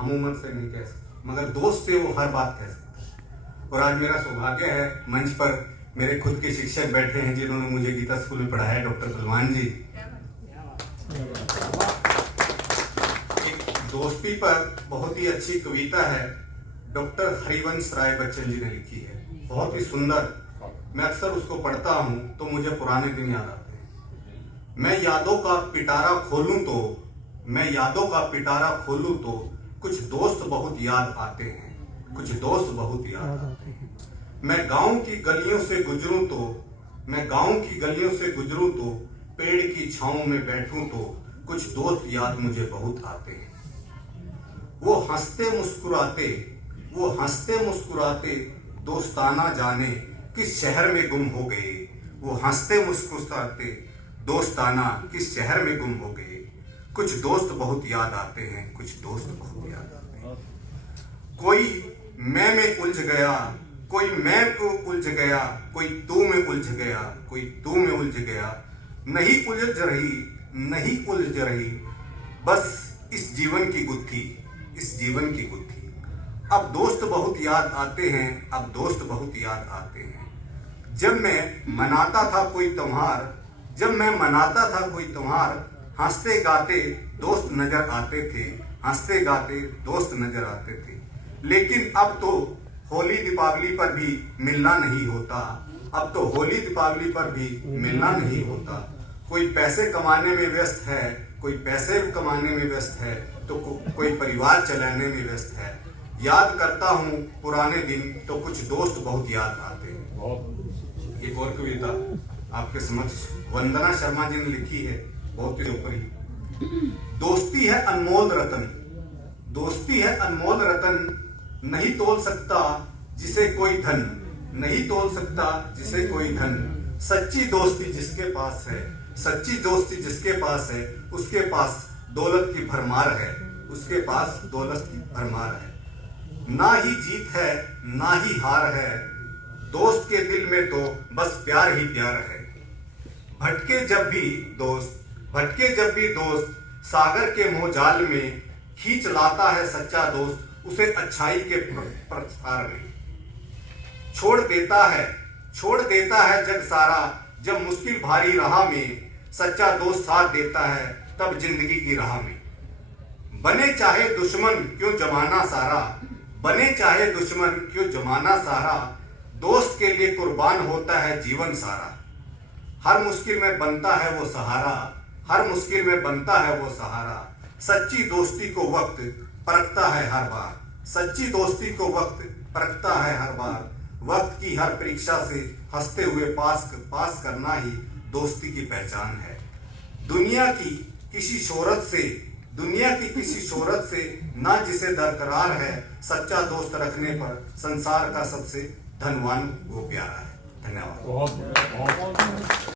अमूमन से नहीं कह सकता, मगर दोस्त से वो हर बात कह सकता है। और आज मेरा सौभाग्य है मंच पर मेरे खुद के शिक्षक बैठे हैं जिन्होंने मुझे गीता स्कूल में पढ़ाया, डॉक्टर बलवान जी। एक दोस्ती पर बहुत ही अच्छी कविता है, डॉक्टर हरिवंश राय बच्चन जी ने लिखी है, बहुत ही सुंदर। मैं अक्सर उसको पढ़ता हूं तो मुझे पुराने दिन याद आते हैं। मैं यादों का पिटारा खोलूं तो कुछ दोस्त बहुत याद आते हैं, कुछ दोस्त बहुत याद आते हैं। मैं गांव की गलियों से गुजरूं तो पेड़ की छांव में बैठूं तो कुछ दोस्त याद मुझे बहुत आते हैं। वो हंसते मुस्कुराते दोस्ताना जाने किस शहर में गुम हो गए। वो हंसते मुस्कुराते दोस्ताना किस शहर में गुम हो गए। कुछ दोस्त बहुत याद आते हैं, कुछ दोस्त बहुत याद आते हैं। कोई मैं में उलझ गया, कोई तू में उलझ गया। नहीं उलझ रही बस इस जीवन की गुत्थी। अब दोस्त बहुत याद आते हैं। जब मैं मनाता था कोई त्योहार, हंसते गाते दोस्त नजर आते थे। लेकिन अब तो होली दीपावली पर भी मिलना नहीं होता। कोई पैसे कमाने में व्यस्त है, तो कोई परिवार चलाने में व्यस्त है। याद करता हूँ पुराने दिन तो कुछ दोस्त बहुत याद आते हैं। एक और कविता आपके समक्ष वंदना शर्मा जी ने लिखी है, बहुत ही ऊपरी। दोस्ती है अनमोल रतन, नहीं तोल सकता जिसे कोई धन। सच्ची दोस्ती जिसके पास है, उसके पास दौलत की भरमार है। ना ही जीत है ना ही हार है, दोस्त के दिल में तो बस प्यार ही प्यार है। भटके जब भी दोस्त सागर के मोहजाल में, खींच लाता है सच्चा दोस्त उसे अच्छाई के प्रसार में। छोड़ देता है जग सारा जब मुश्किल भारी राह में, सच्चा दोस्त साथ देता है तब जिंदगी की राह में। बने चाहे दुश्मन क्यों जमाना सारा, दोस्त के लिए कुर्बान होता है जीवन सारा। हर मुश्किल में बनता है वो सहारा। सच्ची दोस्ती को वक्त परखता है हर बार। वक्त की हर परीक्षा से हंसते हुए पास करना ही दोस्ती की पहचान है। दुनिया की किसी शोहरत से ना जिसे दरकरार है, सच्चा दोस्त रखने पर संसार का सबसे धनवान वो प्यारा है। धन्यवाद।